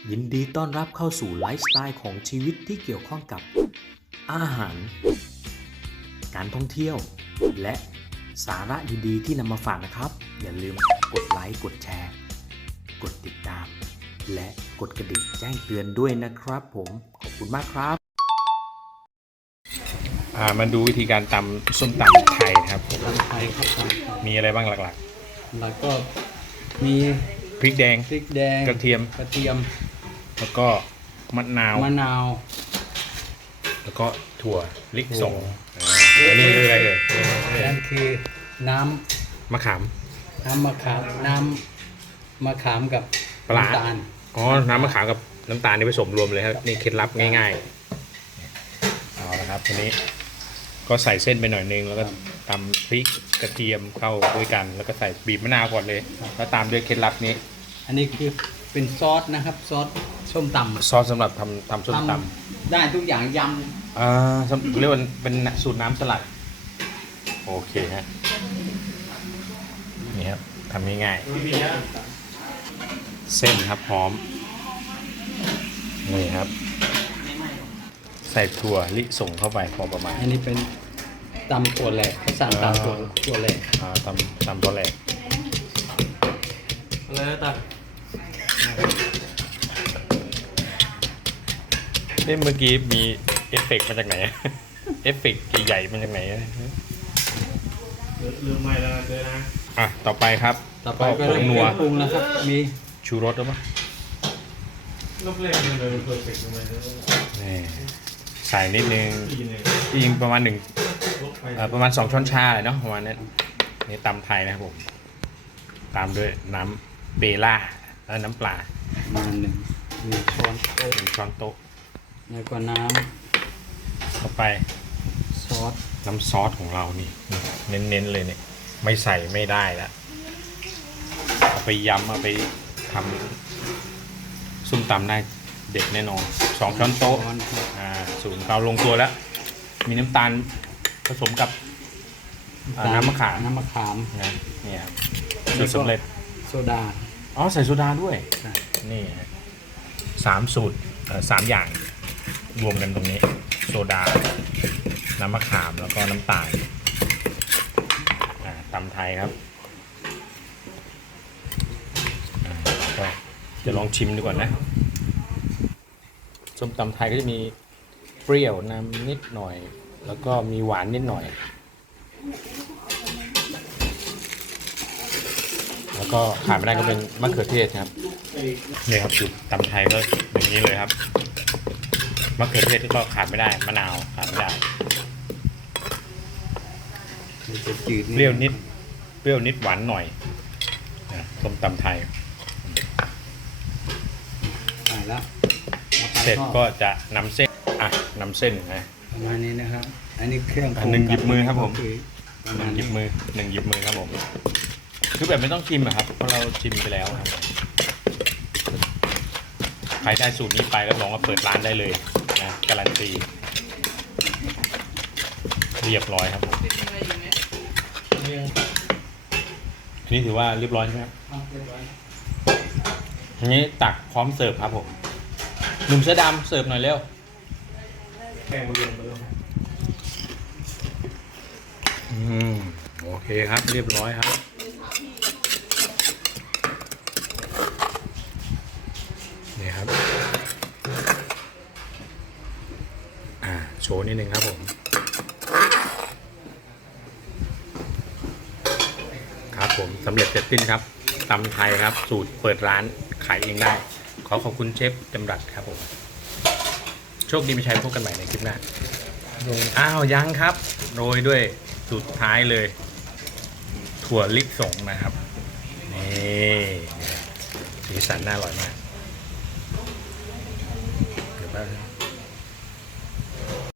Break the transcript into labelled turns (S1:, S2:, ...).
S1: ยินดีต้อนรับเข้าสู่ไลฟ์สไตล์ของชีวิตที่เกี่ยวข้องกับอาหารการท่องเที่ยวและสาระดีๆที่นำมาฝากนะครับอย่าลืมกดไลค์กดแชร์กดติดตามและกดกระดิ่งแจ้งเตือนด้วยนะครับผมขอบคุณมากครับ
S2: มาดูวิธีการตำส้มตำไทยครับผม
S3: ตำไทยครับตำไทย
S2: มีอะไรบ้างหลัก
S3: แล้วก็มี
S2: ๆพริกแดง
S3: พริกแดง
S2: กระเทียม แล้วก็มะนาว
S3: มะนาว
S2: แล้วก็ถั่วลิกสงอันนี้คืออะไรเอ่ย
S3: นั่นคือน้
S2: มะขาม
S3: ำน้ำมะขามกับ
S2: ปลา
S3: น้ำตาล
S2: อ๋อน้ำมะขามกับน้ำตาลนี่ผสมรวมเลยครับนี่เคล็ดลับง่ายๆเอาละครับทีนี้ก็ใส่เส้นไปหน่อยนึงแล้วก็ตำพริกกระเทียมเข้าด้วยกัน แล้วก็ใส่บีบมะนาวก่อนเลยแล้วตามด้วยเคล็ดลับนี้
S3: อันนี้คือเป็นซอสนะครับซอสส้มตำ
S2: ซอสสำหรับทำส้มตำ
S3: ได้ทุกอย่างย
S2: เรียกว่าเป็นสูตรน้ำสลัดโอเคฮะนี่ครับทำง่ายๆเส้นครับพร้อมนี่ครับใส่ถั่วลิสงเข้าไปพอประมาณ
S3: ำอันนี้เป็นตำตัวแหลกเขาสั่งตำตัวแหลก
S2: ตำตัวแรก
S3: อะไรนะตา
S2: เมื่อกี้มีเอฟเฟกต์มาจากไหน เอฟเฟกต์ใหญ่ๆมาจากไหน
S4: ลืมไม่แล้วนะเจ๊นะ
S2: ต่อไปครับ
S3: ต่อไปก็
S2: ผ
S3: เริ่
S2: ง
S3: ม
S2: นัว
S3: ปรุงแล้วครับมี
S2: ชูรสหรือเปล่า
S4: รอบแรกมันเลยเพอร์เฟกต์ทำไมเนี่ย
S2: นี่ใส่นิดนึง
S4: ตีเนี่ย
S2: จริงประมาณหนึ่ง
S4: ลบไป
S2: ประมาณ2 ช้อนชาเลยเนาะประมาณนั้นนี่ตำไทยนะครับผมตามด้วยน้ำเบล่าและน้ำปลา
S3: ประมาณหนึ่งช้อนโต๊ะ
S2: 1 ช้อนโต๊ะ
S3: แล้วก็น้
S2: เข้าไป
S3: ำซอส
S2: น้ำซอสของเรานี่เน้นๆเลยเนี่ยไม่ใส่ไม่ได้แล้วเอาไปยำเอาไปทำส้มตำได้เด็ดแน่นอน2 ช้อนโต๊ะ
S3: ช้อนครับ
S2: สูตรเราลงตัวแล้ว มีน้ำตาลผสมกับน้ำมะขาม
S3: น้ำมะขาม
S2: นะเนี่ยครับสูตรสำเร็จ
S3: โซดา
S2: อ๋อใส่โซดาด้วย
S3: ใช่
S2: นี่ฮะ3 สูตร3 อย่างรวมกันตรงนี้โซดา น้ำมะขามแล้วก็น้ำตาลตำไทยครับก็จะลองชิมดูก่อนนะส้มตำไทยก็จะมีเปรี้ยวนำนิดหน่อย แล้วก็มีหวานนิดหน่อย แล้วก็ขาดไม่ได้ก็เป็นมะเขือเทศครับนี่ครับสูตรตำไทยก็อย่างนี้เลยครับมะเขือเทศก็ขาดไม่ได้มะนาวขาดไม่ได้
S3: มันจะจืด
S2: เปรี้ยวนิดหวานหน่อยส้มตำไทย
S3: ใส่แล้วอาไป
S2: เสร็จก็จะนำเส้นนำเส้นนะ
S3: ประมาณนี้นะครับ อันนี้เครื่องปรุง
S2: หนึ่งหยิบมือครับผม
S3: ก็อประ
S2: ห
S3: มา
S2: นึ่
S3: ณ
S2: งหยิ
S3: นี้
S2: บมือครับผมคือแบบไม่ต้องชิมอะครับเพราะเราชิมไปแล้วครับใครได้สูตรนี้ไปแล้วลองมาเปิดร้านได้เลยนะการันตีเรียบร้อยครับผมทีนี้ถือว่าเรียบร้อยใช่ไหมครับ
S3: เรียบร้อย
S2: ทีนี้ตักพร้อมเสิร์ฟครับผมหนุ่มเสื้อดำเสิร์ฟหน่อยเร็ว
S4: แป้งมันรวมไปแล้ว
S2: โอเคครับเรียบร้อยครับนี่ครับโชว์นิดนึงครับผมครับผมสำเร็จเสร็จสิ้นครับตำไทยครับสูตรเปิดร้านขายเองได้ขอขอบคุณเชฟจำรัดครับผมโชคดีมีชัยพบกันใหม่ในคลิปหน้าอ้าวยังครับโรยด้วยสุดท้ายเลยถั่วลิสงนะครับนี่สีสันน่าอร่อยมากเดี๋ยวแป๊บนึง